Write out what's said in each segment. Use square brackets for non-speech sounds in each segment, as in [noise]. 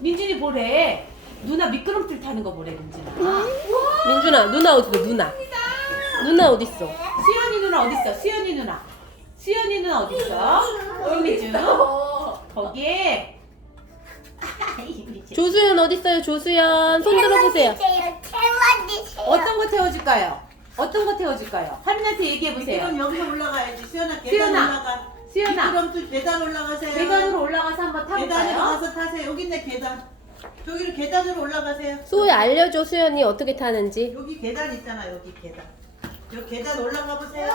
민준이 보래. 누나 미끄럼틀 타는 거 보래 민준아. 민준아 누나 어디 있어 누나 누나 어디 있어 수연이 누나 어디 있어? 수연이 누나. 수연이 누나 어디 있어? 민준. 거기에. [laughs] 조수연 어디 있어요 조수연 손 들어보세요 태워주세요. 어떤 거 태워줄까요? 어떤 거 태워줄까요? 할머니한테 얘기해 보세요. 그럼 여기서 올라가야지. 수연아 계단 수연아. 올라가. 수연아. 그럼 또 계단 올라가세요. 계단으로 올라가서 한번 타세요. 여기 있네 계단. 저기로 계단으로 올라가세요. 소희 알려줘 수연이 어떻게 타는지 여기 계단 있잖아. 여기 계단. 여기 계단 올라가 보세요.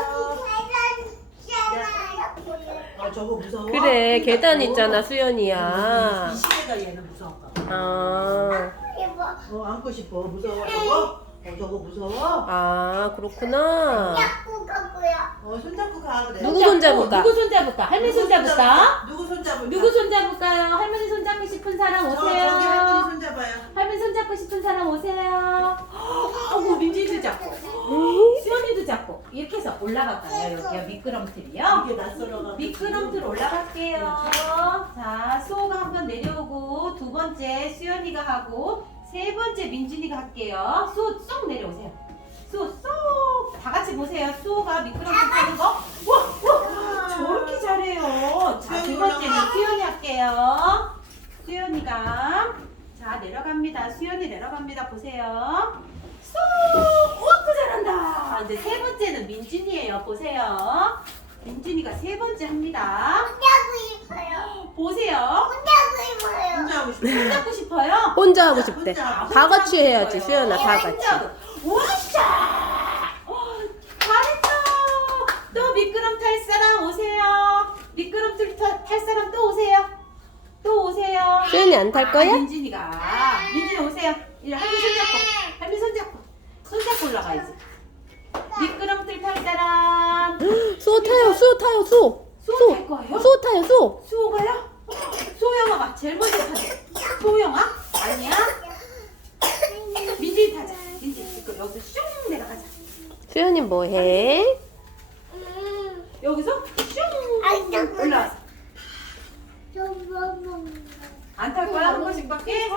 아 저거 무서워? 그래 계단 어. 있잖아 수연이야 이 시대가 얘는 무서운가 봐. 아, 어 안고 싶어. 무서워 저거? 어 저거 무서워? 아 그렇구나 어 손잡고 가 그래. 누구 손잡을까? 누구 손잡을까? 할머니 손잡을까? 누구 손잡을까? 누구 손잡을까요? 할머니 싶은 사람 저, 오세요. 저기 할머니 손잡아요. 할머니 손잡고 싶은 사람 오세요. 어머 민지도 잡고, 수연이도 잡고 이렇게 해서 올라갈까요? 여기요 미끄럼틀이요. 이게 낯설어가. 미끄럼틀 올라갈게요. 자, 수호가 한 번 내려오고 두 번째 수연이가 하고 세 번째 민준이가 할게요. 수호 쏙 내려오세요. 수호 쏙! 다 같이 보세요. 수호가 미끄럼틀 타는 거. 와, 와, 저렇게 잘해요. 자, 두 번째는 수연이 할게요. 수연이가 자 내려갑니다. 수연이 내려갑니다. 보세요. 쏙! 우와, 잘한다. 이제 세 번째는 민준이에요. 보세요. 민준이가 세 번째 합니다. 보세요. 혼자 하고 싶어. 손잡고 싶어요? 혼자 하고 싶대 혼자. 다 같이 해야지 수연아 다 같이 와샤! 어, 잘했어. 또 미끄럼 탈 사람 오세요. 미끄럼틀 타- 탈 사람 또 오세요. 또 오세요. 수연이 안 탈 거야? 아, 민준이가. 민준이 오세요. 이제 할미 손잡고. 할미 손잡고. 손잡고 올라가야지. 미끄럼틀 탈 사람. 수호 타요 수호 타요 수호 수호 탈 거예요? 수호 타요 수호 수호가요? 수호영아가 제일 먼저 타죠. 수호영아? 아니야? 민준이 타자. 민준이 이거 여기서 슝 내려가자. 수연이 뭐 해? 여기서 슝 올라와서. 안 탈 거야? 한 번씩밖에?